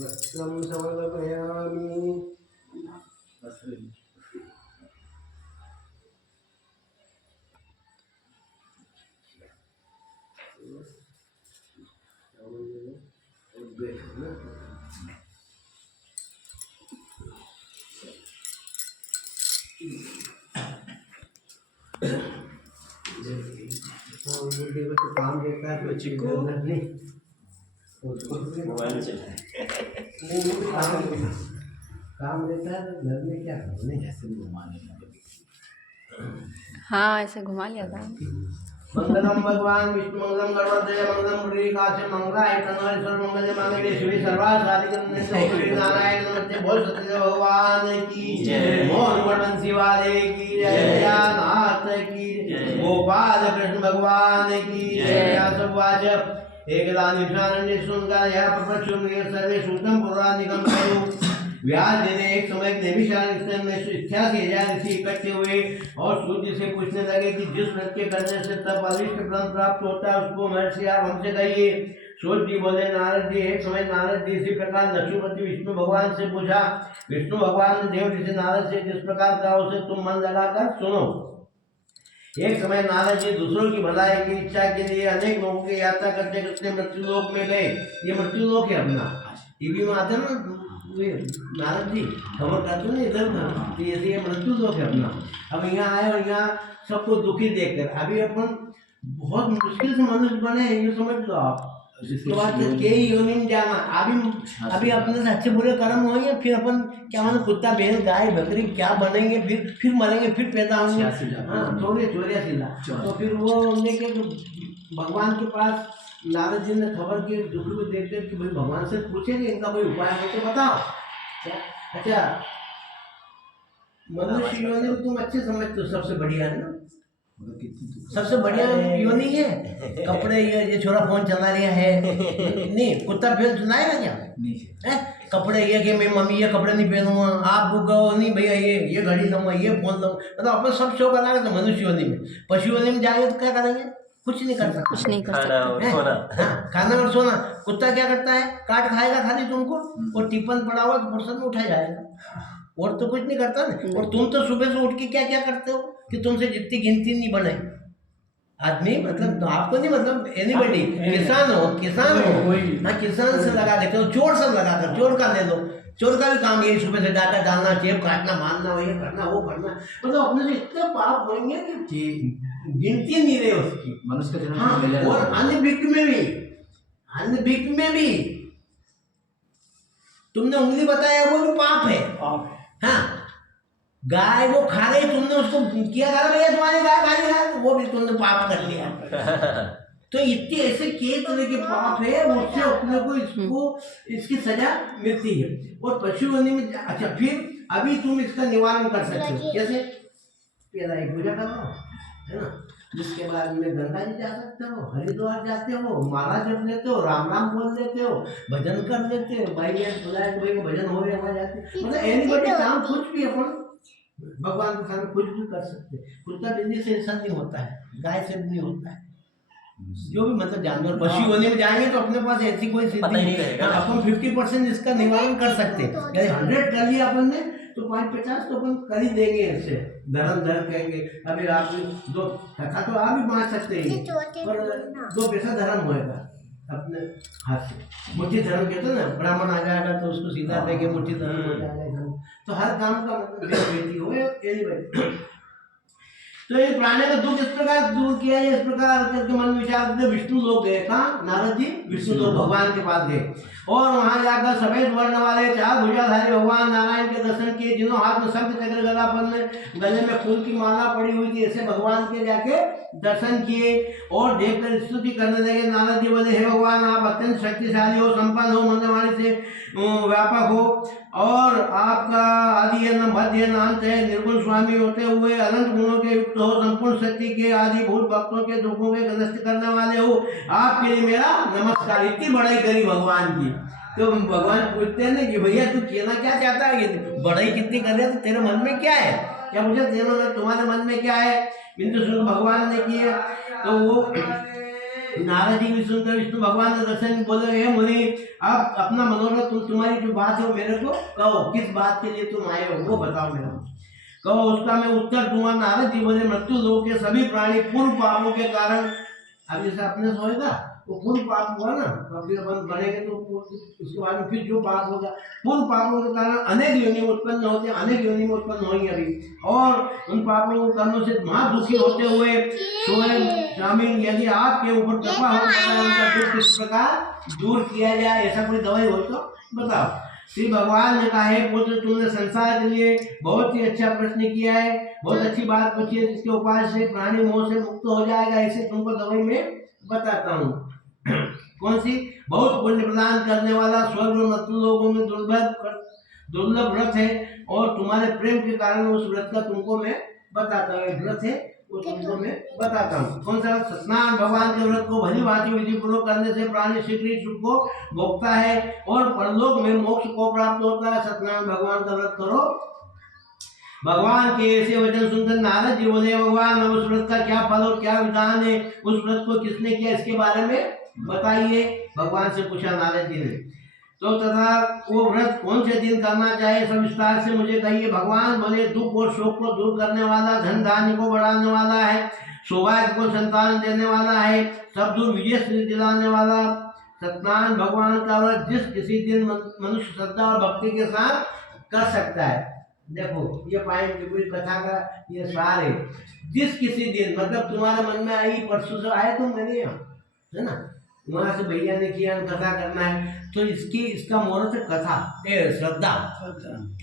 वस्त्रं समर्पयामि। बुढ़ी को तो काम देता है तो चिक्को नहीं मोबाइल चला काम देता है तो घर में क्या करना ऐसे घुमाने लगे। हाँ ऐसे घुमा लिया था। मंगलम भगवान विष्णु मंगलम गणपतये मंगलम पुंडरीकाक्ष मंगलाय तनोहरि सर्वमंगल मांगल्ये शिवे सर्वार्थ साधिके शरण्ये नारायण नमस्ते बोल सत्यदेव भगवान की जय। मोहन बंसी वाले की जय। नाथ की जय। गोपाल कृष्ण भगवान की जय। व्यासवाच एकदा निशारण्ये सुंदर यह प्रपंचुर्गे सर्वे सूत्रम पुराणिकम करो। व्यास जी ने एक समय नैमिषारण्य में 88,000 ऋषि इकट्ठे हुए और सूर्य से पूछने लगे कि जिस व्रत के करने से तब अदृष्ट फल प्राप्त होता है उसको महर्षि आप हमसे कहिए। सूर्य जी बोले नारद जी। एक समय नारद जी इसी प्रकार लक्ष्मीपति विष्णु भगवान से पूछा। विष्णु भगवान ने देव ऋषि नारद से जिस प्रकार कहा उसे तुम मन लगाकर सुनो। एक समय नारद जी दूसरों की भलाई की इच्छा के लिए अनेक लोगों की यात्रा करते करते मृत्यु लोक में गए। ये मृत्यु लोक है अपना, टीवी में आते ना नारद जी खबर करते ना इधर ना, तो ये मृत्यु लोक है अपना। अब यहाँ आए और यहाँ सबको दुखी देखकर अभी अपन बहुत मुश्किल से मनुष्य बने, ये समझ लो आप। इसके बाद के योनि में जाना, अभी अपने से अच्छे बुरे कर्म होंगे, फिर अपन क्या मानो कुत्ता बैल गाय बकरी क्या बनेंगे, फिर मरेंगे, फिर पैदा होंगे। हाँ थोड़े चोरिया सीधा। तो फिर वो उनने के भगवान के पास नारद जी ने खबर की दुखी को देखते कि भाई भगवान से पूछेंगे इनका कोई उपाय हो तो बताओ। अच्छा मनुष्य योनि में तुम अच्छे समझते हो सबसे बढ़िया है ना, सबसे बढ़िया योनि है। कपड़े ये छोरा फोन चला रहा है नहीं, कुत्ता फिर सुनाएगा क्या नहीं है। कपड़े ये कि मैं मम्मी ये कपड़े नहीं पहनूंगा, आप कहो नहीं भैया ये घड़ी लूंगा ये फोन लूंगा, मतलब अपन सब शो बनाएगा। तो मनुष्य योनि में, पशु योनि में जाएंगे तो क्या करेंगे, कुछ नहीं कर सकते, कुछ नहीं कर सकते। खाना और सोना। कुत्ता क्या करता है, काट खाएगा खाली तुमको, और टिफिन पड़ा हुआ तो फुर्सत में उठा जाएगा, और तो कुछ नहीं करता ना। और तुम तो सुबह से उठ के क्या क्या करते हो कि तुमसे जितनी गिनती नहीं बने आदमी, मतलब तो आपको नहीं, मतलब एनीबडी, किसान हो हाँ किसान से लगा लेते हो, चोर सब लगा कर, चोर का ले लो, चोर का भी काम यही सुबह से डाटा डालना, जेब काटना, मारना, ये करना वो करना, मतलब अपने से इतने पाप होंगे कि गिनती नहीं रहे उसकी। मनुष्य का जन्म और अन्य व्यक्ति में भी तुमने उंगली बताया वो भी पाप है। हाँ गाय वो खा रही, तुमने उसको किया था भैया तुम्हारी गाय खा रही है, वो भी तुमने पाप कर लिया। तो इतने ऐसे कई तरह के पाप है, उससे अपने को इसकी सजा मिलती है। और पशु योनि में अच्छा फिर अभी तुम इसका निवारण कर सकते हो कैसे, पहला एक पूजा करो है ना, जिसके बाद में गंगा जी जा सकते हो, हरिद्वार जाते हो, माला जप लेते हो, राम राम बोल लेते हो, भजन कर लेते हो, भाई बुलाए तो भाई भजन हो गया वहाँ जाते, मतलब एनीबॉडी काम कुछ भी अपन भगवान के सामने कुछ भी कर सकते। कुत्ता बिल्ली से ऐसा नहीं होता है, गाय से भी नहीं होता है, जो भी मतलब जानवर पशु होने में जाएंगे तो अपने पास ऐसी कोई सिद्धि नहीं है। अपन 50% इसका निवारण कर सकते हैं, यदि 100 कर लिया अपन ने तो 5-50 तो अपन कर ही देंगे। ऐसे धर्म कहेंगे, अभी आप दो कथा तो आप भी बांट सकते हैं, पर 2 पैसा धर्म होएगा अपने हाथ से। मुट्ठी धर्म कहते हैं ना, ब्राह्मण आ जाएगा तो उसको सीधा देंगे, मुट्ठी धर्म हो जाएगा। तो हर काम का मतलब बेटी हो या तो ये प्राणी का दुख इस प्रकार दूर किया, इस प्रकार करके मन विचार करके विष्णु लोक गए। कहाँ नारद जी विष्णु लोक भगवान के पास गए और वहां जाकर सफेद वर्ण वाले 4 भुजाधारी भगवान नारायण के दर्शन किए, जिन्हों हाथ में शंख चक्र गदापन में गले में फूल की माला पड़ी हुई थी, ऐसे भगवान के जाके दर्शन किए और देखकर स्तुति करने लगे। नारद जी बोले हे भगवान आप अत्यंत शक्तिशाली हो, संपन्न हो, मंदवाणी से व्यापक हो और आपका आदि है न मध्य न अंत है, निर्गुण स्वामी होते हुए अनंत गुणों के युक्त हो, संपूर्ण शक्ति के आदि भूत भक्तों के दुखों के नष्ट करने वाले हो, आपके लिए मेरा नमस्कार। इतनी बड़ाई करी भगवान की। तो भगवान पूछते हैं ना कि भैया तू कहना क्या चाहता है, बड़ाई कितनी कर रहे, तो तेरे मन में क्या है, क्या मुझे तेरे में तुम्हारे मन में क्या है। बिंदु सुन भगवान ने किया तो वो नारद जी भी सुनकर विष्णु भगवान ने दर्शन बोले, हे मुनि अब अपना मनोरथ तुम्हारी जो बात है वो मेरे को कहो, किस बात के लिए तुम आए हो वो बताओ मेरा, कहो उसका मैं उत्तर दूंगा। नारद जी बोले, मृत्यु लोक के सभी प्राणी पूर्व पापों के कारण, अब जैसे अपने सोएगा वो पूर्व पाप हुआ ना, तो फिर अपन बढ़ेंगे तो उसके बाद में फिर जो पाप होगा, पूर्व पापों के कारण अनेक योनि उत्पन्न होते हैं, अनेक योनि में उत्पन्न होंगे अभी, और उन पापों को करने से महा दुखी होते हुए स्वयं स्वामी यदि आपके ऊपर कृपा हो तो उनका दुख किस प्रकार दूर किया जाए, ऐसा कोई दवाई हो तो बताओ। श्री भगवान ने कहा, है पुत्र तुमने संसार के लिए बहुत ही अच्छा प्रश्न किया है, बहुत अच्छी बात पूछी है, जिसके उपाय से प्राणी मोह से मुक्त हो जाएगा, ऐसे तुमको दवाई में बताता हूँ। कौन सी? बहुत पुण्य प्रदान करने वाला स्वर्ग और मृत्यु लोगों में दुर्लभ व्रत है, और तुम्हारे प्रेम के कारण उस व्रत का तुमको मैं बताता हूँ, व्रत है वो तुमको मैं बताता हूँ। कौन सा? सत्यनारायण भगवान के व्रत को भली भांति विधि पूर्वक करने से प्राणी शीघ्र ही सुख को भोगता है और परलोक में मोक्ष को प्राप्त होता है। सत्यनारायण भगवान का व्रत करो। भगवान के ऐसे वचन सुनकर नारद जी बोले, भगवान उस व्रत का क्या फल और क्या विधान है, उस व्रत को किसने किया, इसके बारे में बताइए। भगवान से पूछा नारद जी ने, तो तथा वो व्रत कौन से दिन करना चाहिए, सब विस्तार से मुझे कहिए। भगवान बोले, दुख और शोक को दूर करने वाला, धन धान्य को बढ़ाने वाला है, सौभाग्य को संतान देने वाला है, सब दूर विजय दिलाने वाला सत्यनारायण भगवान का व्रत जिस किसी दिन मनुष्य श्रद्धा और भक्ति के साथ कर सकता है। देखो ये पाएंगे पूरी कथा का ये सार है, जिस किसी दिन, मतलब तुम्हारे मन में आई, परसों से आए तुम मेरे यहाँ, है ना, वहां से भैया ने किया कथा करना है, तो इसका मुहूर्त है कथा, श्रद्धा।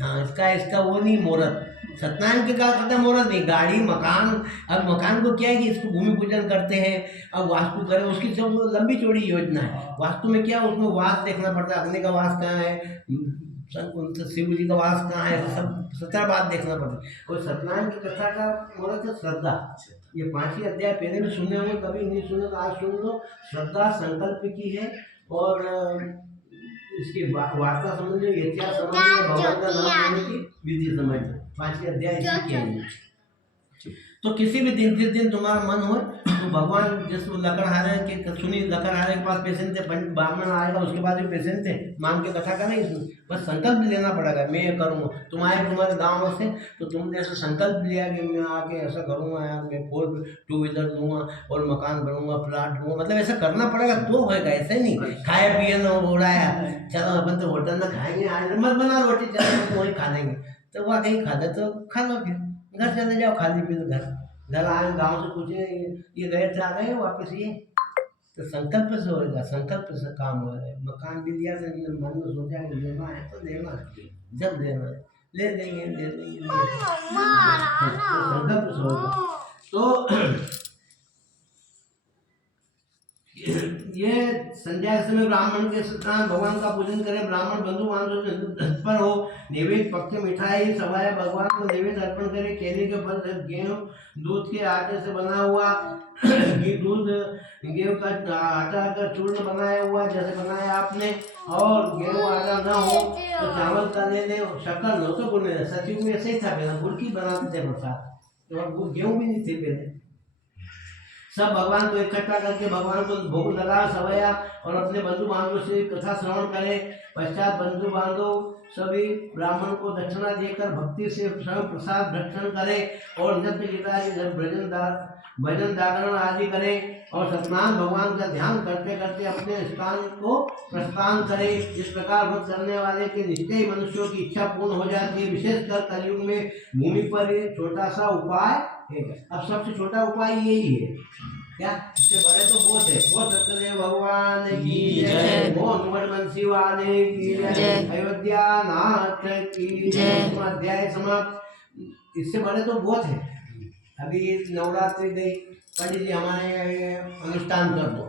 हाँ, इसका वो नहीं मुहूर्त, सत्यनारायण के का कहते मुहूर्त नहीं, गाड़ी मकान। अब मकान को क्या है कि इसको भूमि पूजन करते हैं, अब वास्तु करें, उसकी सब लंबी चौड़ी योजना है। वास्तु में क्या, उसमें वास देखना पड़ता है, अग्नि का वास कहाँ है, शिव जी का वास कहाँ है, सब 17 बात देखना पड़ता है। और सत्यनारायण की कथा का मुहूर्त है श्रद्धा। ये 5 ही अध्याय पहले भी सुने होंगे, कभी नहीं सुने तो आज सुन लो। श्रद्धा संकल्प की है, और इसकी वार्ता समझ लो, इतिहास समझ लो, भगवान का नाम लेने की विधि समझ लो। 5 ही अध्याय इसी के हैं। तो किसी भी दिन, जिस दिन तुम्हारा मन हो, तो भगवान जिस लकड़हारे के सुनी, लकड़हारे के पास पेशेंट थे, ब्राह्मण आएगा, उसके बाद भी पेशेंट थे, मान के कथा करें, बस संकल्प लेना पड़ेगा, मैं ये करूँगा। तुम्हारे गाँव से तो तुमने ऐसा संकल्प लिया कि मैं आके ऐसा करूँगा यार, मैं 4 व्हीलर लूँगा और मकान बनूंगा, प्लाट लूँगा, मतलब ऐसा करना पड़ेगा तो होगा, ऐसे नहीं खाए पिए ना उड़ाया, चलो अपन तो होटल में खाएंगे, आज मत बना रोटी, चलो वहीं खा लेंगे, तो वहाँ कहीं खाते तो खा लो, फिर घर चले जाओ, खाली पी लो, घर आए, गाँव से पूछे ये गए थे, आ गए वापस, ये तो संकल्प से होगा, संकल्प से काम हो रहा है। मकान भी लिया तो मन में सोचा कि लेना है तो लेना, जब लेना है ले लेंगे, संकल्प से होगा। तो ये संध्या समय ब्राह्मण के साथ भगवान का पूजन करें, ब्राह्मण बंधु बांधव तत्पर हो, नैवेद्य पक्के मिठाई सवाया भगवान को नैवेद्य अर्पण करें, केले के फल, गेहूं दूध के आटे से बना हुआ गेहूं का आटा का चूर्ण बनाया हुआ जैसे बनाया आपने, और गेहूं आटा न हो तो चावल का ले ले, शक्कर लो तो गुड़ ले। सचिव में ऐसे ही था, पहले गुड़ की बनाते थे प्रसाद, तो गेहूं भी नहीं थे पहले। सब भगवान को इकट्ठा करके भगवान को भोग लगा सवैया, और अपने बंधु बांधव से कथा श्रवण करे। पश्चात बंधु बांधव सभी ब्राह्मण को दक्षिणा देकर भक्ति से स्वयं प्रसाद भक्षण करे, और नृत्य गीता भजन जागरण आदि करे, और सत्यनारायण भगवान का ध्यान करते करते अपने स्थान को प्रस्थान करे। इस प्रकार व्रत करने वाले के निश्चय मनुष्यों की इच्छा पूर्ण हो जाती है। विशेषकर कलयुग में भूमि पर ये छोटा सा उपाय है। अब सबसे छोटा उपाय यही है, क्या इससे बड़े तो बहुत है। वो सत्यदेव भगवान की जय, मोहन बंसी वाले की जय, अयोध्या नाथ की जय। अध्याय समाप्त। इससे बड़े तो बहुत है। अभी नवरात्रि गई, पंडित जी हमारे अनुष्ठान कर दो,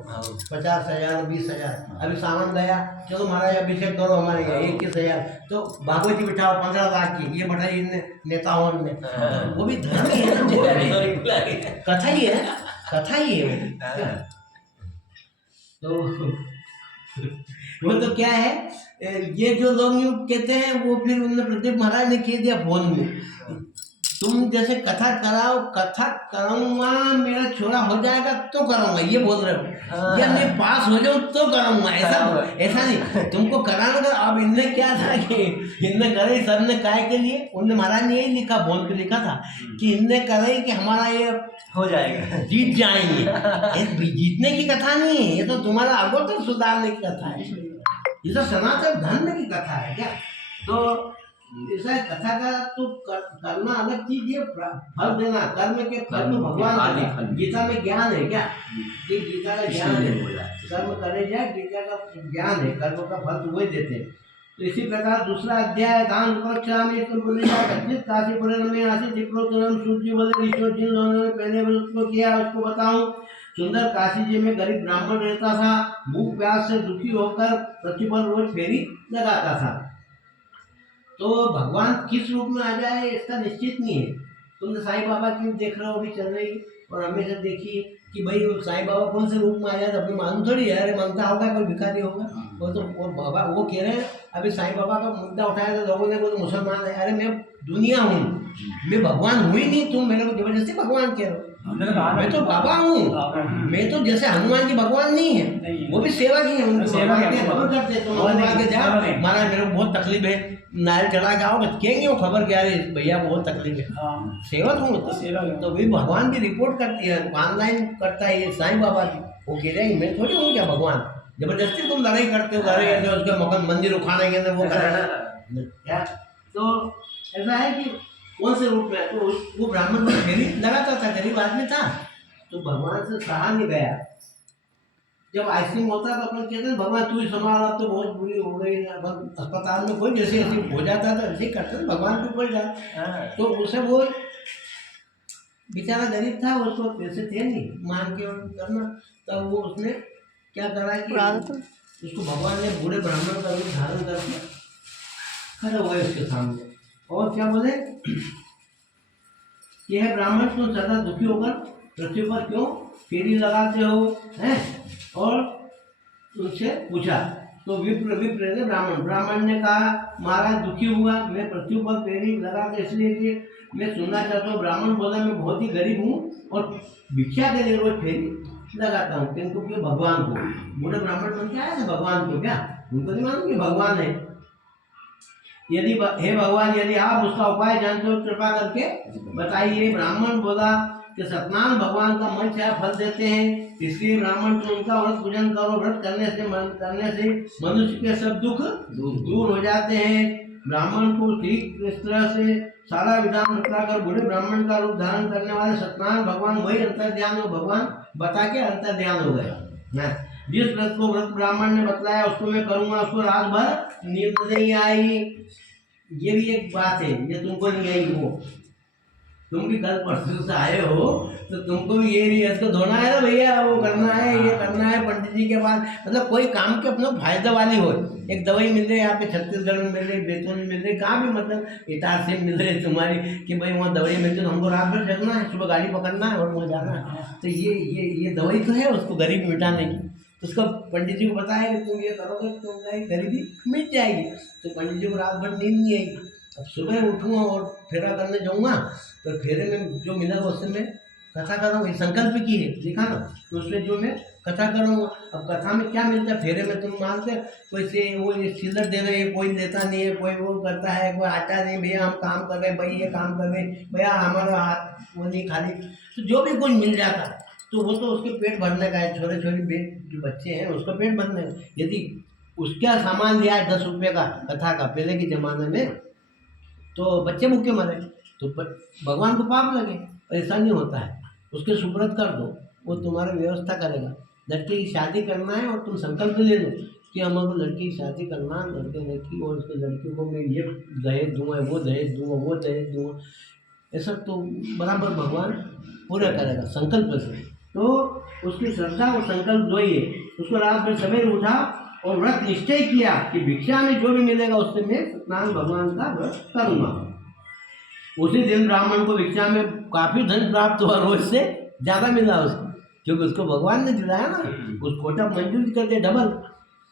50,000 20,000। अभी सावन गया, चलो महाराज अभिषेक करो हमारे यहाँ 21,000। तो भागवती बिठाओ 15 लाख की, ये बढ़ाई नेताओं ने, वो भी धर्म ही है, कथा ही है, कथा ही है। तो वो तो क्या है, ये जो लोग यूँ कहते हैं वो फिर उन्होंने प्रदीप महाराज ने कह दिया फोन में, तुम जैसे कथा कराओ, कथा कराऊंगा, मेरा छोरा हो जाएगा तो कराऊंगा, ये बोल रहे हो, जब मैं पास हो जाऊं तो कराऊंगा, ऐसा नहीं। तुमको कराना था। अब इनने क्या था कि इनने करे, सब ने काय के लिए, उनने महाराज ने यही लिखा, बोल के लिखा था कि इनने करे कि हमारा ये हो जाएगा, जीत जाएंगे। ये जीतने की कथा नहीं है, ये तो तुम्हारा अगोचर सुधारने की कथा है, ये तो सनातन धर्म की कथा है क्या। तो ऐसा कथा का तो करना अलग चीज है, फल देना, कर्म के फल तो भगवान, गीता में ज्ञान है क्या, ये गीता का ज्ञान है, कर्म करे जाए, गीता का ज्ञान है, कर्म का फल तो वही देते हैं। तो इसी प्रकार दूसरा अध्याय दान उपक्षा में काशीपुर में आशी चित्रोत्तरम सूर्य बोले ईश्वर जिन लोगों ने पहले उसको किया उसको बताऊं। सुंदर काशी जी में गरीब ब्राह्मण रहता था, भूख प्यास से दुखी होकर पृथ्वी पर रोज फेरी लगाता था। तो भगवान किस रूप में आ जाए इसका निश्चित नहीं है। तुमने साईं बाबा की देख रहे हो, अभी चल रही और हमेशा देखिए कि भाई वो साईं बाबा कौन से रूप में आ जाए, अपनी मालूम थोड़ी है, अरे मानता होगा कोई भिखारी होगा। वो तो वो बाबा वो कह रहे हैं, अभी साईं बाबा का मुद्दा उठाया तो लोगों ने वो तो मुसलमान है, अरे मैं दुनिया हूँ, मैं भगवान हुई नहीं, तुम मेरे को जबरदस्ती भगवान कह रहे हो। मैं तो बाबा हूँ, मैं तो जैसे हनुमान जी भगवान नहीं है, वो भी सेवा की है, उनकी सेवा करते। तो महाराज मेरे को बहुत तकलीफ है, नारियल चढ़ा के आओ, कहेंगे वो खबर क्या है भैया बहुत तकलीफ है, सेवक हूँ तो भी भगवान की रिपोर्ट करती है, ऑनलाइन करता है ये साईं बाबा की। वो कह रहे हैं मैं थोड़ी हूँ क्या भगवान, जबरदस्ती तुम लड़ाई करते हो, लड़ाई करते हो, उसका मकान मंदिर उखाड़ेंगे ना वो करेंगे क्या। तो ऐसा है कि कौन से रूप में, तो वो ब्राह्मण को फेरी लगाता था, गरीब आदमी था, तो भगवान से सहा नहीं गया। जब आइसक्रीम होता है तो अपन कहते हैं भगवान तू ही संभाल, अब तो बहुत बुरी हो गई, अब अस्पताल में कोई जैसे ऐसे हो जाता था ऐसे करते थे, भगवान के ऊपर जाता। तो उसे वो बेचारा गरीब था, उसको पैसे थे नहीं मांग के करना, तब वो उसने क्या करा कि उसको भगवान ने बूढ़े ब्राह्मण का रूप धारण करके खड़े हुए उसके सामने, और क्या बोले कि है ब्राह्मण तुम सदा दुखी होकर पृथ्वी पर क्यों फेरी लगाते हो हैं। और उनसे पूछा तो विप्र ने ब्राह्मण ने कहा महाराज दुखी हुआ, मैं पृथ्वी पर फेरी लगाते इसलिए कि मैं सुनना चाहता हूँ। ब्राह्मण बोला मैं बहुत ही गरीब हूँ और भिक्षा के लिए रोज फेरी लगाता हूँ, किनको क्यों भगवान को। बूढ़े ब्राह्मण बन के आया था भगवान को, क्या उनको नहीं मालूम कि भगवान है। यदि हे भगवान यदि आप उसका उपाय जानते हो कृपा करके बताइए। ब्राह्मण बोला कि सत्यनारायण भगवान का मन चाहे फल देते हैं, इसलिए ब्राह्मण तो उनका व्रत पूजन करो, व्रत करने से मनुष्य के सब दुख दूर हो जाते हैं। ब्राह्मण को ठीक इस तरह से सारा विधान बताकर बूढ़े ब्राह्मण का रूप धारण करने वाले सत्यनारायण भगवान वही अंतर्ध्यान हो, भगवान बता के अंतर्ध्यान हो गया। जिस व्रत को व्रत ब्राह्मण ने बतलाया उसको मैं करूंगा, उसको रात भर नींद नहीं आई। ये भी एक बात है, ये तुमको नहीं आई, वो तुम भी कल परसों से आए हो तो तुमको भी ये नहीं इसको धोना है ना भैया, वो करना है, ये करना है पंडित जी के पास। मतलब कोई काम के अपना फायदा वाली हो, एक दवाई मिल रही है यहाँ पे छत्तीसगढ़ में मिल रही, बैतूल में मिल रही, कहाँ भी मतलब इटार से मिल रही तुम्हारी कि भाई वहाँ दवाई मिलती है तो हमको रात भर जगना है, सुबह गाड़ी पकड़ना है और वहाँ जाना है। तो ये दवाई तो है उसको गरीब मिटाने की, तो उसका पंडित जी को बताया कि तुम ये करोगे तो गरीबी मिट जाएगी। तो पंडित जी को रात भर नींद नहीं आई। अब सुबह उठूँगा और फेरा करने जाऊँगा तो फेरे में जो मिलेगा उससे मैं कथा करूँगा, संकल्प की है देखा ना, तो उसमें जो मैं कथा करूँगा। अब कथा में क्या मिलता है, फेरे में तुम मानते कोई से वो ये सिलर दे रहे हैं, कोई देता नहीं है, कोई वो करता है, कोई आता नहीं भैया हम काम कर रहे हैं, भाई ये काम कर रहे हैं भैया हमारा हाथ वो नहीं खाली। तो जो भी कुछ मिल जाता तो वो तो उसके पेट भरने का है, छोटे छोटे जो बच्चे हैं उसका पेट भरने का। यदि उसका सामान लिया है 10 रुपये का कथा का पहले के ज़माने में तो बच्चे भूखे मरे, तो भगवान को पाप लगे। ऐसा नहीं होता है, उसके सुब्रत कर दो, वो तुम्हारी व्यवस्था करेगा। लड़के की शादी करना है और तुम संकल्प ले लो कि हमको लड़की की शादी करना, लड़की और उसके लड़की को मैं ये दहेज दूँगा, वो दहेज दूँगा, वो दहेज दूँगा, ऐसा तो बराबर भगवान पूरा करेगा संकल्प से। तो उसकी श्रद्धा और संकल्प दो ही है। उसको रात में सवेरे उठा और व्रत निश्चय किया कि भिक्षा में जो भी मिलेगा उससे मैं सत्यनारायण भगवान का व्रत करूँगा। उसी दिन ब्राह्मण को भिक्षा में काफ़ी धन प्राप्त हुआ, रोज से ज़्यादा मिला उसको, क्योंकि उसको भगवान ने दिलाया ना, उस कोटा मंजूर कर दिया डबल।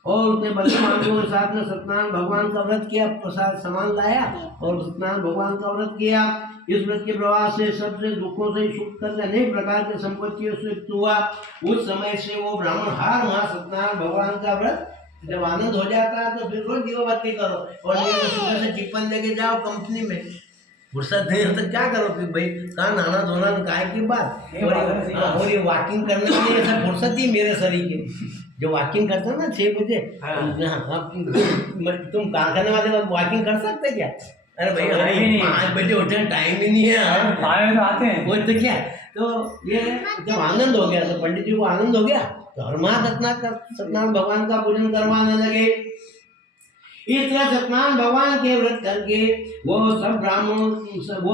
और उसने बड़े मानवों के साथ में सत्यनारायण भगवान का व्रत किया, प्रसाद सामान लाया और सत्यनारायण भगवान का व्रत किया। इस व्रत के प्रवाह से सबसे दुखों से छूट कर अनेक प्रकार की संपत्तियों से युक्त हुआ। उस समय से वो ब्राह्मण हर माह सत्यनारायण भगवान का व्रत, जब आनंद हो जाता है तो फिर रोज दीवाबत्ती करो, और नहीं तो सुबह से टिप्पण लेके जाओ कंपनी में। फुर्सत नहीं हो तो क्या करो फिर भाई, कहाँ नहाना धोना काय की बात। और ये वॉकिंग करने के लिए ऐसा फुर्सत ही मेरे शरीर के, जो वॉकिंग करते हो ना 6 बजे, तुम कारखाने वाले वॉकिंग कर सकते क्या? अरे भाई 5 बजे उठे, टाइम ही नहीं है। तो आते हैं वो तो क्या, तो ये जब आनंद हो गया तो पंडित जी को आनंद हो गया तो हर माह सत्यनारायण भगवान का पूजन करवाने लगे। इस तरह सत्यनारायण भगवान के व्रत करके वो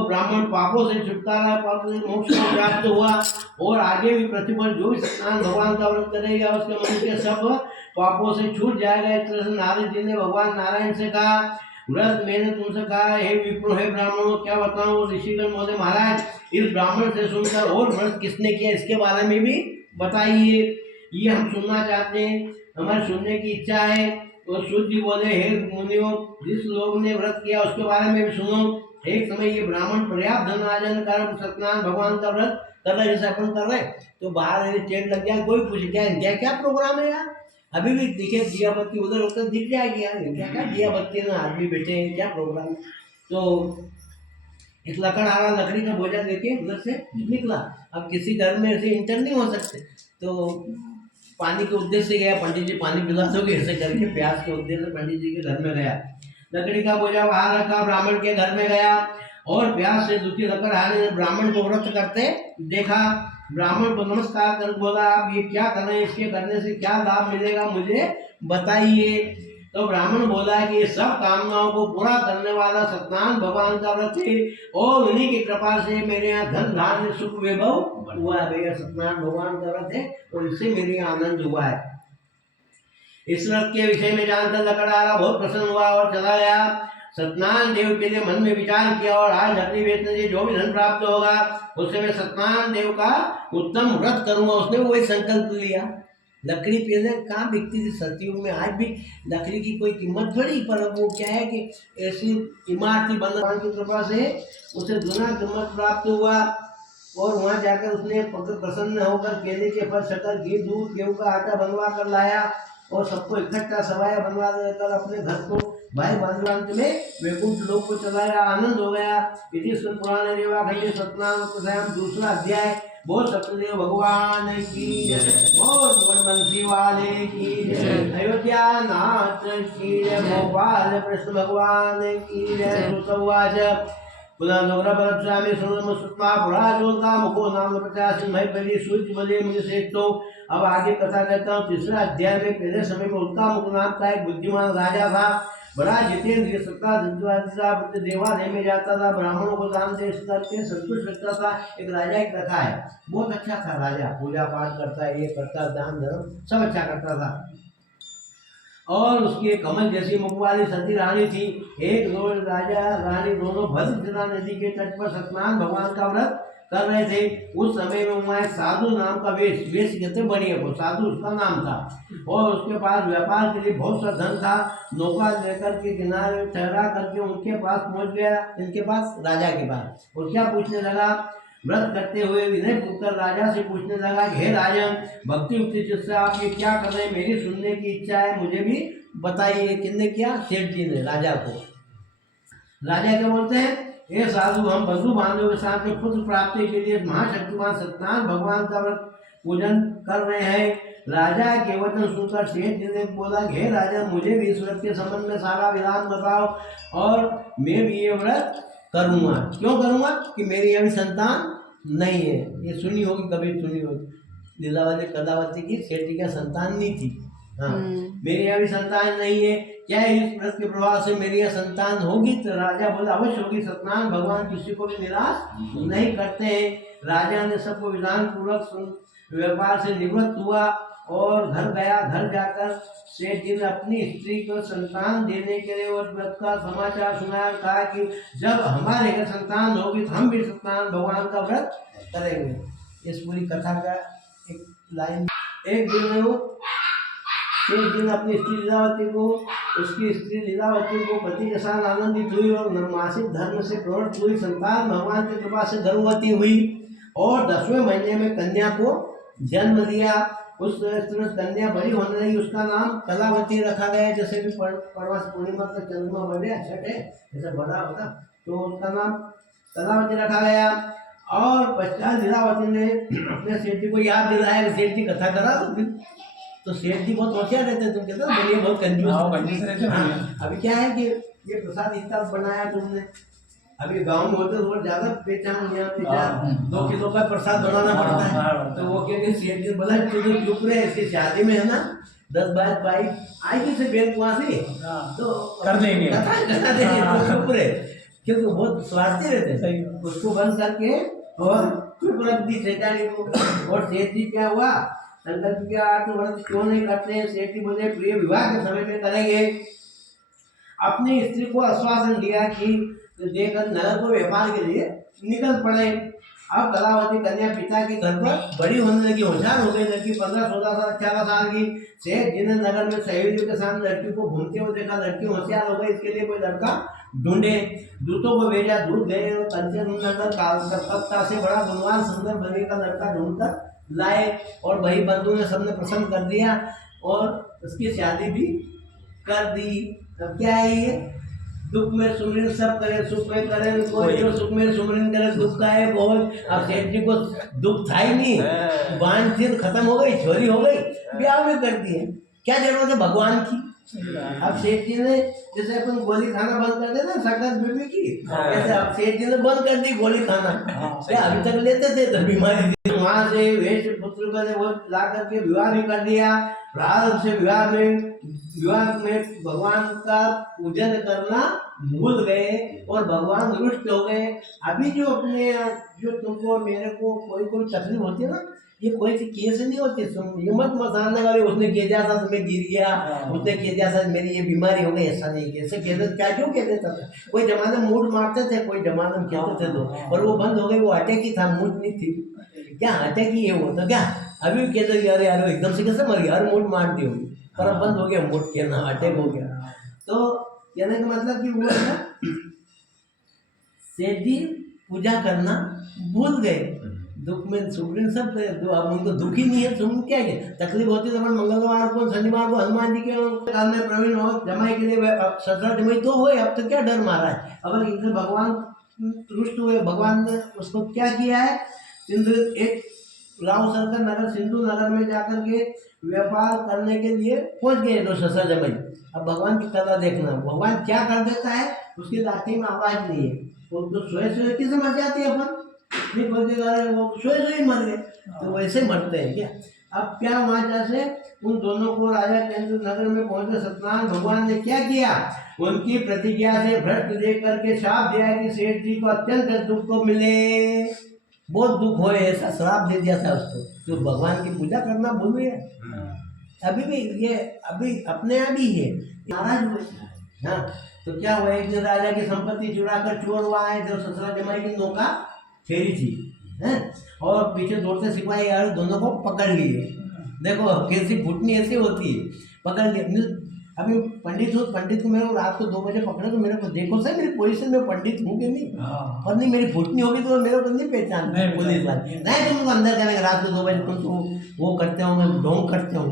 ब्राह्मण पापों से छुटकारा पाकर मोक्ष को प्राप्त हुआ। और आगे भी प्रतिफल जो भी सत्यनारायण भगवान का व्रत करेगा उसके मन के सब पापों से छूट जाएगा। इस तरह से नारद जी ने भगवान नारायण से कहा, व्रत मैंने तुमसे कहा, हे विप्रो, हे ब्राह्मणों, क्या बताऊं ऋषिगण बोले, महाराज इस ब्राह्मण से सुनकर और व्रत किसने किया इसके बारे में भी बताइए, ये हम सुनना चाहते हैं, हमारे सुनने की इच्छा है। तो सूत जी बोले, हे मुनियों, जिस लोग ने व्रत किया उसके बारे में भी सुनो। एक समय ये ब्राह्मण पर्याप्त धन आर्जन कर सत्यनारायण भगवान का व्रत कर रहे, जैसे अपन कर रहे, तो बाहर टेंट लग गया, कोई पूछ गया क्या क्या प्रोग्राम है यार, अभी भी दिखे दिया बत्ती उधर होकर दिख जाएगी यार, क्या क्या दिया बत्ती ना आदमी बैठे हैं, क्या प्रोग्राम। तो एक लकड़हारा लकड़ी का बोझा लेके उधर से निकला। अब किसी घर में ऐसे इंटर नहीं हो सकते, तो पानी के उद्देश्य से गया, पंडित जी पानी पिला दोगे ऐसे करके, प्यास के उद्देश्य से पंडित जी के घर में गया, लकड़ी का बोझा बाहर रखा, ब्राह्मण के घर में गया और प्यास से दुखी लकड़हारे ने ब्राह्मण को व्रत करते देखा। ब्राह्मण को नमस्कार कर बोला, आप ये क्या कर रहे हैं, इसके करने से क्या लाभ मिलेगा मुझे बताइए। तो ब्राह्मण बोला कि ये सब कामनाओं को पूरा करने वाला सत्यनारायण भगवान का व्रत है और उन्हीं की कृपा से मेरे यहाँ धन धान्य सुख वैभव हुआ है। भैया सत्यनारायण भगवान का व्रत है और इससे मेरे यहाँ आनंद हुआ है। इस व्रत के विषय में जानकर लकड़हारा बहुत प्रसन्न हुआ और चला गया। सत्यनारायण देव के लिए मन में विचार किया और आज लकड़ी बेचने से जो भी धन प्राप्त होगा उससे मैं सत्यनारायण देव का उत्तम व्रत करूंगा। उसने वही संकल्प लिया। लकड़ी पहले कहाँ बिकती थी सतयुग में, आज भी लकड़ी की कोई कीमत थोड़ी, पर वो क्या है कि ऐसी इमारती भगवान की कृपा से उसे दुना कीमत प्राप्त हुआ। और वहाँ जाकर उसने प्रसन्न होकर केले के फल, शक्कर, घी, दूध, गेहूं का आटा बनवा कर लाया और सबको इकट्ठा सवाया बनवा देकर अपने घर को भाई बांधवांत में वैकुंठ लोक को चलाया। आनंद हो गया। इसी सुन पुराण रेवाखंडे सत्यनारायण दूसरा अध्याय। बोल सत्यदेव भगवान की जय, बोल वनवंशी वाले की जय, अयोध्या नाथ की जय, गोपाल कृष्ण भगवान की जय। सुतवाच पुनर्नगरपरस्वामी सुनमा पुराजोता मुखो नाम 50 मई पहली सूच बले मुझे से। तो अब आगे कथा कहता हूँ। तीसरा अध्याय में पहले समय में उत्का मुख नाम का एक बुद्धिमान राजा था, बड़ा जितेंद्रिय, सत्ता देवालय में जाता था, ब्राह्मणों को दान दे करके संतुष्ट रखता था। एक राजा एक कथा है, बहुत अच्छा था राजा, पूजा पाठ करता है, ये करता, दान धर्म सब अच्छा करता था। और उसकी कमल जैसी मुख वाली सती रानी थी। एक रोज राजा रानी दोनों भद्रशिला नदी के तट पर सत्यनारायण भगवान का व्रत कर रहे थे। उस समय में वहाँ एक साधु नाम का वेश कहते बढ़िया, वो साधु उसका नाम था और उसके पास व्यापार के लिए बहुत सा धन था। नौका लेकर के किनारे ठहरा करके उनके पास पहुँच गया, इनके पास राजा के पास, और क्या पूछने लगा, व्रत करते हुए विनय पुत्र राजा से पूछने लगा, हे राजन, भक्ति युक्ति चित्त आप ये क्या कर रहे हैं, मेरी सुनने की इच्छा है, मुझे भी बताइए। किसने किया? सेठ जी ने राजा को। राजा क्या बोलते हैं, हे साधु, हम बंधु बांधव के साथ में पुत्र प्राप्ति के लिए महाशक्तिमान सत्यनारायण भगवान का व्रत पूजन कर रहे हैं। राजा के वचन सुनकर सेठ जी ने बोला, हे राजा, मुझे भी इस व्रत के संबंध में सारा विधान बताओ और मैं भी ये व्रत करूँगा। क्यों करूँगा? कि मेरी अभी संतान नहीं है। ये सुनी होगी, कभी सुनी होगी, लीलावती कदावती की सेठ जी का संतान नहीं थी। हाँ, मेरी अभी संतान नहीं है, क्या इस व्रत के प्रभाव से मेरी यह संतान होगी? तो राजा बोला, अवश्य होगी। सत्यनारायण भगवान किसी को भी निराश नहीं करते हैं। राजा ने सबको विधान पूर्वक व्यापार से निवृत्त हुआ और घर गया। घर जाकर सेठ जी ने अपनी स्त्री को संतान देने के लिए और व्रत का समाचार सुनाया। कहा कि जब हमारे घर संतान होगी तो हम भी सत्यनारायण भगवान का व्रत करेंगे। इस पूरी कथा का एक लाइन। एक दिन में वो एक दिन अपनी स्त्री लीलावती को, उसकी स्त्री लीलावती को पति के साथ आनंदित हुई और मासिक धर्म से प्रवृत्त हुई। संतान भगवान की कृपा से गर्भवती हुई और 10वें महीने में कन्या को जन्म दिया। उस कन्या बड़ी होने लगी, उसका नाम कलावती रखा गया। जैसे भी पड़वास पूर्णिमा का चंद्रमा बढ़ गया छठ है जैसे बड़ा होता, तो उसका नाम कलावती रखा गया। और पश्चात लीलावती ने अपने सेठ जी को याद दिलाया कि सेठ जी कथा करा तो सेठ जी बहुत होशियार रहते हैं। तुम कहते हो बोलिए बहुत कंजूस रहते हैं। अभी क्या है कि ये प्रसाद इतना बनाया तुमने, अभी गांव में होते तो ज्यादा पहचान नहीं आती, 2 किलो का प्रसाद बनाना पड़ता है। तो वो कहते सेठ जी बोला तुझे चुप रहे, इसकी शादी में है ना 10-12 बाइक आएगी से बैंक वहाँ से तो कर देंगे, करा देंगे, तो चुप रहे, क्योंकि बहुत स्वार्थी रहते हैं। उसको बंद करके और चुप रख दी सेठानी को। और सेठ जी क्या हुआ, संकल्प किया 8 वर्ष क्यों नहीं करते हैं। सेठ जी बोले प्रिय विवाह के समय में करेंगे। अपनी स्त्री को आश्वासन दिया कि देकर नगर को व्यापार के लिए निकल पड़े। अब कलावती कन्या पिता के घर पर बड़ी होने लगी, होशियार हो गई लड़की। 15-16 साल 18 साल की। सेठ जिन्हें नगर में सहेलियों के साथ लड़की को घूमते हुए देखा, लड़की होशियार हो गई, इसके लिए कोई लड़का ढूंढे। दूतों को भेजा, दूध गए और कंचन नगर कलकत्ता से बड़ा गुणवान सुंदर बने का लड़का ढूंढकर लाए। और भाई बंधु ने सबने पसंद कर दिया और उसकी शादी भी कर दी। अब क्या है ये, दुख में सुमरन सब करे, सुख में करे कोई, जो सुख में सुमरन करे दुख का है बहुत। अब सेठ जी को दुख था ही नहीं, बांध थी खत्म हो गई, छोरी हो गई, ब्याह में कर दिए, क्या जरूरत है भगवान की। अब सेठ जी ने जैसे अपन गोली खाना बंद कर देना सकस बीबी की, जैसे अब सेठ जी ने बंद कर दी गोली खाना। क्या अभी तक लेते थे तो बीमारी थी। वहां से वेश पुत्र को वो ला करके विवाह भी कर दिया। प्रारंभ से विवाह में भगवान का पूजन करना भूल गए और भगवान रुष्ट हो गए। अभी जो अपने जो तुमको मेरे को कोई तकलीफ होती है ना, ये कोई सी केस नहीं होती। ये मत मसाना वाले उसने कह दिया था मैं गिर गया, उसने कह दिया था मेरी ये बीमारी हो गई, ऐसा नहीं। कैसे कहते क्या क्यों कह देता था। कोई जमाने में मूड मारते थे, कोई जमाने में कहते थे तो, और वो बंद हो गई। वो अटैक ही था, मूड नहीं थी। क्या अटैक ही है वो तो क्या अभी कहते यार यार एकदम से कैसे मर गया, अरे मूड मार दी होगी, पर अब बंद हो गया मूड कहना, अटैक हो गया। तो कहने का मतलब कि वो है ना सेठ जी पूजा करना भूल गए, दुख में सुमरन सब करे। तो अब उनको दुख ही नहीं है, तुम क्या है तकलीफ होती है तो अपन मंगलवार को शनिवार को हनुमान जी के काम में प्रवीण हो, जमाई के लिए 17 जमाई तो हुए। अब तो क्या डर मारा है, अब इनसे भगवान रुष्ट हुए। भगवान ने उसको क्या किया है, सिंधु एक राव सरकार नगर सिंधु नगर में जाकर के व्यापार करने के लिए पहुंच गए 2 जमाई। अब भगवान की कला देखना, भगवान क्या कर देता है, उसकी लाठी में आवाज नहीं है। वो तो सोए किसे मर जाती है अपन नहीं बोलते, वो सोए मर गए, तो वैसे मरते हैं क्या। अब क्या वहाँ जैसे उन दोनों को राजा केंद्र नगर में पहुंचे सत्यनारायण भगवान ने क्या किया, उनकी प्रतिज्ञा से भ्रष्ट देकर के श्राप दिया कि सेठ जी को अत्यंत दुख को मिले, बहुत दुख होए, ऐसा श्राप दे दिया था उसको। तो भगवान की पूजा करना भूल गया। अभी भी ये अभी अपने आप ही है, नाराज हुए। हाँ तो क्या हुआ, एक दिन राजा की संपत्ति चुरा कर चोर हुआ है, जो 17 जमाई की नौका फेरी थी है, और पीछे दौड़ते सिपाही यार दोनों को पकड़ लिए। देखो कैसी फुटनी ऐसी होती है, पकड़ लिए। अभी पंडित हूँ, पंडित को मेरे को रात को 2 बजे पकड़े तो मेरे को देखो सर मेरी पोजीशन में पंडित हूँ कि नहीं, और नहीं मेरी फुटनी होगी तो मेरे को नहीं पहचान पुलिस वाले, नहीं तुमको अंदर करेंगे रात को 2 बजे, तुम तो वो करते हो, मैं ढोंग करते हो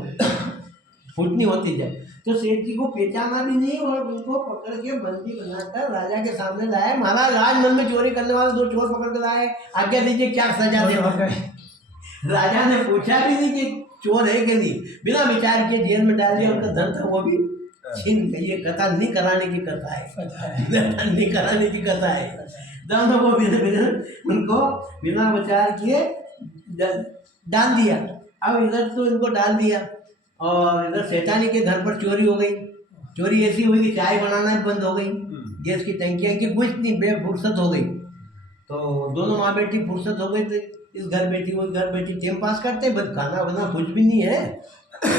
फुटनी होती जब। तो सेठ जी को पहचाना भी नहीं और उनको पकड़ के बंदी बनाकर राजा के सामने लाए। महाराज राजमहल में चोरी करने वाले 2 चोर पकड़ के लाए, आज्ञा दीजिए क्या सजा दे। राजा ने पूछा भी नहीं कि चोर है कि नहीं, बिना विचार के जेल में डाल दिया। उनका धन था वो भी छीन गई। ये कथा नहीं कराने की कथा है, नहीं कराने की कथा है। दोनों को उनको बिना विचार किए डाल दिया। अब इधर तो इनको डाल दिया और इधर सेठानी के घर पर चोरी हो गई। चोरी ऐसी हुई कि चाय बनाना ही बंद हो गई, गैस की टंकियाँ की कुछ नहीं, बेफुर्सत हो गई। तो दोनों माँ बेटी फुर्सत हो गई, तो इस घर बैठी वो घर बैठी टाइम पास करते, बस खाना बना कुछ भी नहीं है। तो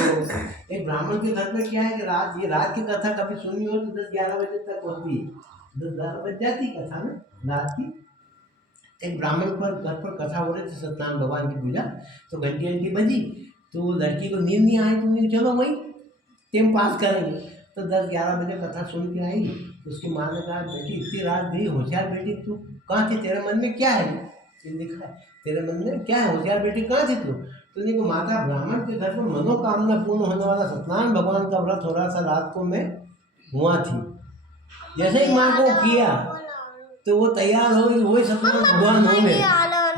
एक ब्राह्मण के घर पे क्या है कि रात की कथा कभी सुनी हो तो 10-11 बजे तक होती है, 10-11 बज जाती कथा में रात की। एक ब्राह्मण पर घर पर कथा हो रही थी सत्यनारायण भगवान की पूजा, तो घंटी बजी, तो लड़की को नींद नहीं आई, तो चलो वही टाइम पास करेंगे। तो 10-11 बजे कथा सुन के आई तो उसकी माँ ने कहा, बेटी इतनी रात गई, होशियार बेटी तू कहाँ थी, तेरे मन में क्या है, ये लिखा है तेरे मन में क्या है, होशियार बेटी कहाँ थी तू। तो देखो माता ब्राह्मण के घर में मनोकामना पूर्ण होने वाला सत्यनारायण भगवान का व्रत हो रहा था, रात को मैं हुआ थी। जैसे ही माँ को किया तो वो तैयार हो गई, वही सत्यनारायण भगवान होंगे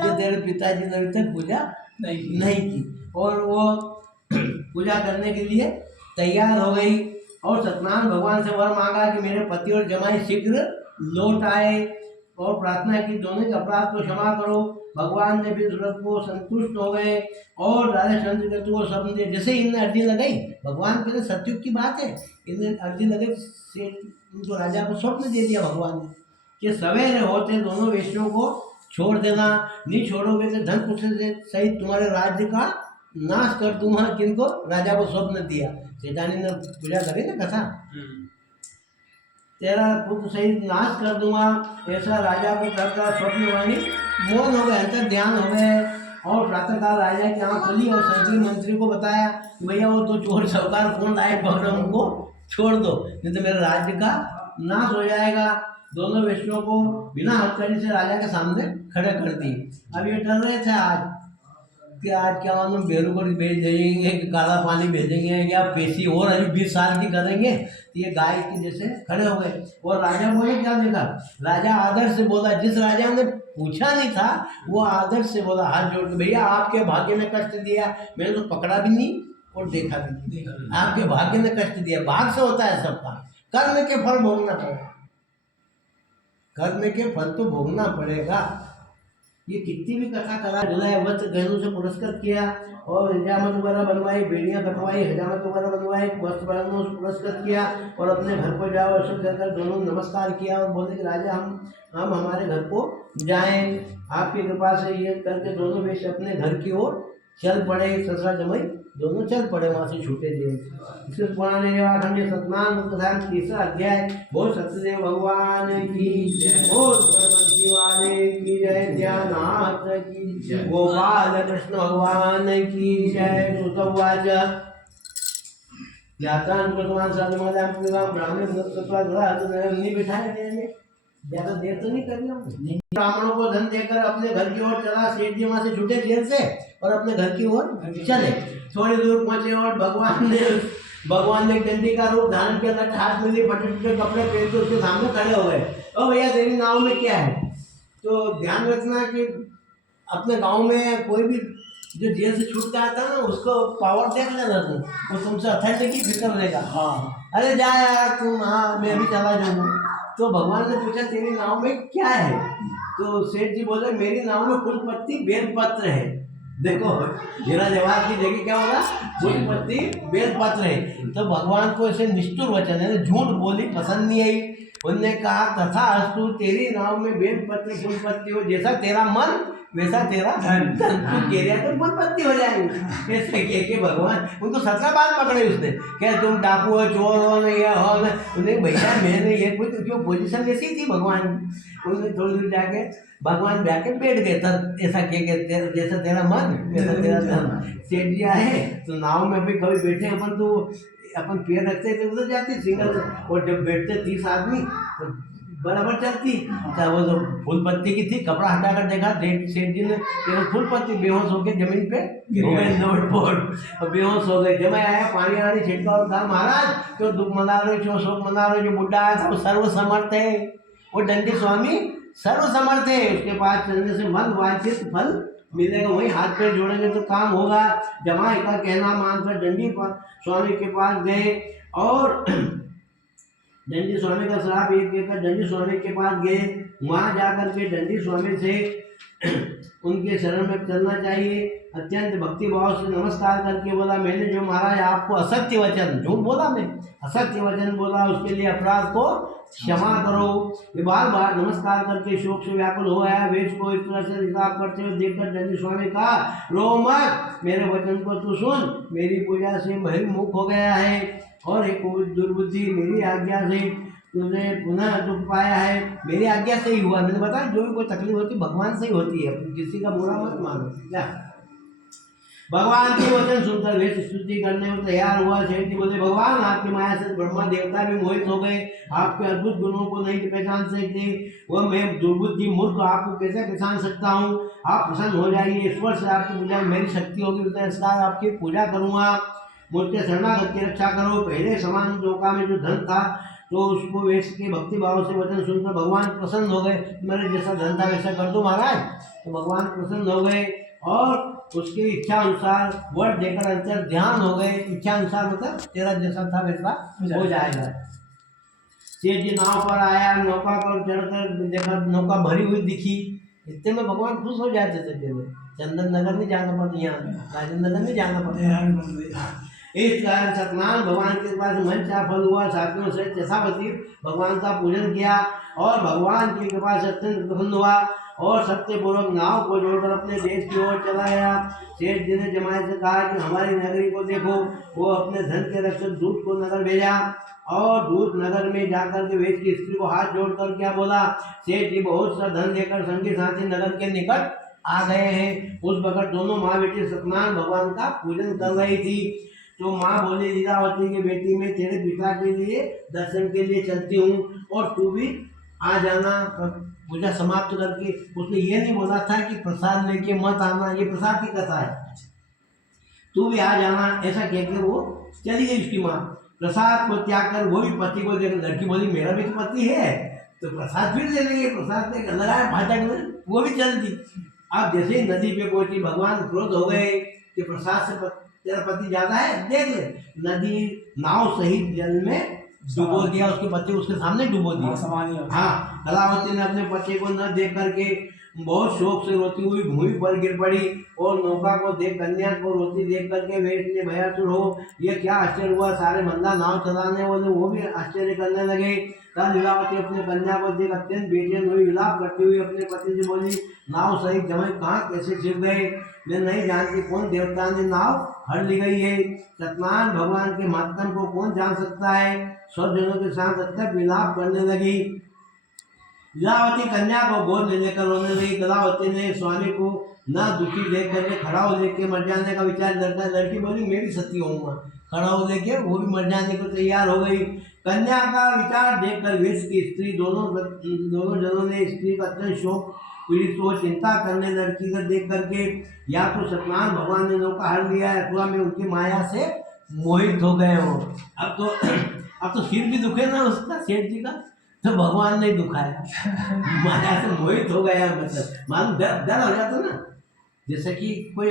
जो तेरे पिताजी ने अभी तक पूजा नहीं की, और वो पूजा करने के लिए तैयार हो गई। और सत्यनारायण भगवान से वर मांगा कि मेरे पति और जमाई शीघ्र लौट आए, और प्रार्थना की दोनों के अपराध को क्षमा करो। भगवान ने भी सूरत को संतुष्ट हो गए और राजा चंद्र को स्वप्न दे। जैसे इन्हें अर्जी लगाई, भगवान के सत्युग की बात है, इन्हें अर्जी लगाई से उनको राजा को स्वप्न दे दिया भगवान ने कि सवेरे होते दोनों वेश्यों को छोड़ देना, नहीं छोड़ोगे तो धन पुत्र से सहित तुम्हारे राज्य का नाश कर दूंगा। किनको, राजा को स्वप्न दिया, सेठानी ने पूजा करी ना कथा, तेरा पुत्र सहित नाश कर दूंगा, ऐसा राजा को कहता स्वप्नवाणी मौन हो गए, अंतर ध्यान हो गए। और प्रातःकाल राजा की आँख खुली और मंत्री को बताया कि भैया वो तो चोर सरकार कौन लाए पकड़ो, उनको छोड़ दो, नहीं तो मेरे राज्य का नाश हो जाएगा। दोनों वेश्यों को बिना हथकड़ी से राजा के सामने खड़े कर दिए। अब ये डर रहे थे आज कि आज क्या मालूम बेरू को भेज देंगे कि काला पानी भेजेंगे या पेशी और अभी 20 साल की करेंगे। तो ये गाय की जैसे खड़े हो गए। और राजा बोले क्या देखा, राजा आदर से बोला, जिस राजा ने पूछा नहीं था वो आदर से बोला हाथ जोड़ के, भैया आपके भाग्य ने कष्ट दिया, मैंने तो पकड़ा भी नहीं और देखा भी नहीं, आपके भाग्य ने कष्ट दिया। भाग से होता है सबका, कर्म के फल भोगना पड़ेगा, कर्म के फल तो भोगना पड़ेगा। ये कितनी भी कथा करा, जुलाए वस्त्र गहनों से पुरस्कृत किया और हजामत वगैरह बनवाई, बेड़ियाँ कटवाई, हजामत वगैरह बनवाई, वस्त्र बहनों से पुरस्कृत किया और अपने घर को जाओ ऐसा कहकर दोनों नमस्कार किया और बोले कि राजा हम हमारे घर को जाएं, आपकी कृपा से ये करके दोनों वेश्य अपने घर की ओर चल पड़े। ससुरा जमाई दोनों चल पड़े वहाँ से छूटे जेल से। इसके पुराने खंड सतनाम कथा 3रा अध्याय। बोल सत्यदेव भगवान की जय, बोल परमहंस वाले की जय, ज्ञानाथ की जय, गोपाल कृष्ण भगवान की जय। सुतवाच यात्रान वर्तमान साधु महाराज ब्राह्मण नहीं बिठाए देंगे, ज्यादा देर तो नहीं करनी। ब्राह्मणों को धन देकर अपने घर की ओर चला। सेठ जी वहां से छूटे जेल से और अपने घर की ओर चले। थोड़ी दूर पहुंचे और भगवान ने डंडी का रूप धारण किया, हाथ में फटे कपड़े पहन के उसके सामने खड़े हो गए। ओ भैया तेरी नाव में क्या है। तो ध्यान रखना कि अपने गांव में कोई भी जो जेल से छूट आता है ना उसको पावर देख लेना, वो तुमसे अथॉरिटी की फिक्र लेगा। हाँ अरे जा यार तुम, हाँ मैं अभी चला जाऊंगा। तो भगवान ने पूछा तेरी नाव में क्या है। तो सेठ जी बोले मेरी नाव में फूल पत्ती बेलपत्र है। देखो मेरा जवाब की जगह क्या होगा, फूल पत्ती बेलपत्र है। तो भगवान को ऐसे निष्ठुर वचन है, झूठ बोली पसंद नहीं आई। उनने कहा तथा अस्तु, तेरी नाव में बेलपत्र फूल पत्ती हो, जैसा तेरा मन वैसा तेरा धन। तू कह रहा तो फूल पत्ती हो जाएंगे। ऐसे कह के भगवान उनको 17 बार पकड़े उसने, क्या तुम डाकू हो, चोर हो, नहीं हो। उन्हें भैया मैंने ये कुछ जो पोजीशन ऐसी थी भगवान, उन्हें थोड़ी दूर जाके भगवान जाके बैठ गए। तब ऐसा कह जैसा तेरा मन वैसा तेरा धन। सेठ जी आए तो नाव में भी कभी बैठे अपन, तो अपन पैर रखते थे उधर जाती सिंगल, और जब बैठते 30 आदमी तो बराबर चलती। चाहे वो तो फूल पत्ती की थी, कपड़ा हटाकर देखा सेठ जी ने केवल फूल पत्ती, बेहोश होकर जमीन पे हो गए, और बेहोश हो गए। जब आया पानी आनी छिटका और कहा महाराज क्यों दुख मना रहे हो, क्यों शोक मना रहे हो, जो बुढ़ा आया था वो सर्वसमर्थ है, वो दंडी स्वामी सर्वसमर्थ है, उसके पास चलने से मन वांछित फल मिलेगा, वही हाथ पैर जोड़ेंगे तो काम होगा। जमाई का कहना मानकर दंडी स्वामी के पास गए और दंडी स्वामी का श्राप एक कहकर दंडी स्वामी के पास गए। वहाँ जाकर के दंडी स्वामी से उनके शरण में चलना चाहिए। अत्यंत भक्ति भाव से नमस्कार करके बोला मैंने जो महाराज आपको असत्य वचन, झूठ बोला मैं, असत्य वचन बोला, उसके लिए अपराध को क्षमा करो। ये बार बार नमस्कार करके शोक से व्याकुल हो गया। वेश को इस तरह से हिसाब करते हुए देखकर दंडी स्वामी कहा रो मत, मेरे वचन को तू सुन, मेरी पूजा से बहिर्मुख हो गया है और एक दुर्बुद्धि मेरी आज्ञा से तुमने पुनः दुख पाया है, मेरी आज्ञा से ही हुआ। मैंने बताया जो भी कोई तकलीफ होती भगवान से ही होती है, किसी का बुरा मत मानो। क्या भगवान के वचन सुनकर वेश स्तुति करने को तैयार हुआ। सेठ जी बोले, भगवान आपकी माया से ब्रह्मा देवता भी मोहित हो गए, आपके अद्भुत गुणों को नहीं पहचान सकते। वह मैं दुर्बुद्धि मूर्ख आपको कैसे पहचान सकता हूँ? आप प्रसन्न हो जाइए, ईश्वर से आपकी पूजा में मेरी शक्ति होगी, उसका आपकी पूजा करूँगा। मुझसे शरणागत की रक्षा करो। पहले समान नौका में जो धन था तो उसको वेश के भक्ति भाव से वचन सुनकर भगवान प्रसन्न हो गए। मेरे जैसा धन था वैसा कर दो महाराज। तो भगवान प्रसन्न हो गए और उसकी इच्छा अनुसार वर देकर अंतर ध्यान हो गए। इच्छा अनुसार मतलब तेरा जैसा था वैसा हो जाएगा। सेठ जी नाव पर आया, नौका पर चढ़कर देखा नौका भरी हुई दिखी। इतने में भगवान खुश हो जाते थे। पहले चंदन नगर नहीं जाना पड़ता, यहाँ राजेंद्र नगर नहीं जाना पड़ता। इस कारण सत्यनारायण भगवान के पास मन चाह फल हुआ। साथियों से यथावती भगवान का पूजन किया और भगवान की कृपा से अत्यंत प्रसन्न हुआ और सत्यपूर्वक नाव को जोड़कर अपने देश की ओर चला गया। सेठ जी ने जमाई से कहा कि हमारी नगरी को देखो। वो अपने धन के रक्षक दूत को नगर भेजा और दूत नगर में जाकर के वेश की स्त्री को हाथ जोड़कर क्या बोला, सेठ जी बहुत सा धन लेकर संगी साथी नगर के निकट आ गए हैं। उस वक्त दोनों माँ बेटी सत्यनारायण भगवान का पूजन कर रही थी। तो माँ बोली, लीलावती की बेटी मैं तेरे पिता के लिए दर्शन के लिए चलती हूँ और तू भी आ जाना पूजा समाप्त करके। उसने ये नहीं बोला था कि प्रसाद लेके मत आना, ये प्रसाद की कथा है, तू भी आ जाना, ऐसा कह के वो चली गई उसकी माँ। प्रसाद को त्याग कर वो भी पति को देख, लड़की बोली मेरा भी तो पति है तो प्रसाद फिर ले लेंगे। प्रसाद लगाया फाटक में, वो भी चल दी। अब जैसे ही नदी पे पहुंची भगवान क्रोध हो गए कि प्रसाद से तेरा पति ज्यादा है, देख ले। नदी नाव सहित जल में डुबो दिया, उसके पति उसके सामने डुबो दिया। हाँ, कलावती ने अपने पति को न देख करके बहुत शोक से रोती हुई भूमि पर गिर पड़ी और नौका को देख कन्या को रोती देख करके वेश ने भयातुर हो ये क्या आश्चर्य हुआ। सारे मंदा नाव चलाने वाले वो भी आश्चर्य करने लगे। तब लीलावती अपने कन्या को देख अत्यंत बेचैन हुई, विलाप करती हुई अपने पति से बोली, नाव सहित जमाई कहाँ कैसे छिप गए? मैं नहीं जानती कौन देवता ने नाव हर ली गई है। सत्यनारायण भगवान के महात्म को कौन जान सकता है? स्वजनों के साथ अत्यंत विलाप करने लगी। लीलावती कन्या को गोद में लेकर रोने लगी। कलावती ने स्वामी को न दुखी देख करके खड़ा हो लेके मर जाने का विचार करता। लड़की बोली मैं भी सती होऊंगा, खड़ा हो लेके वो भी मर जाने को तैयार हो गई। कन्या का विचार देखकर वेश की स्त्री दोनों जनों ने स्त्री का अत्यंत शोक पीड़ित को चिंता करने लड़की को देख करके या तो सत्यनारायण भगवान ने नौका हर लिया है अथवा में उनकी माया से मोहित हो गए हो। अब तो सिर भी दुखे ना उसका, सेठ जी का, तो भगवान ने दुखाया माया से मोहित हो गया। मतलब मालूम डर हो जाता ना, जैसे कि कोई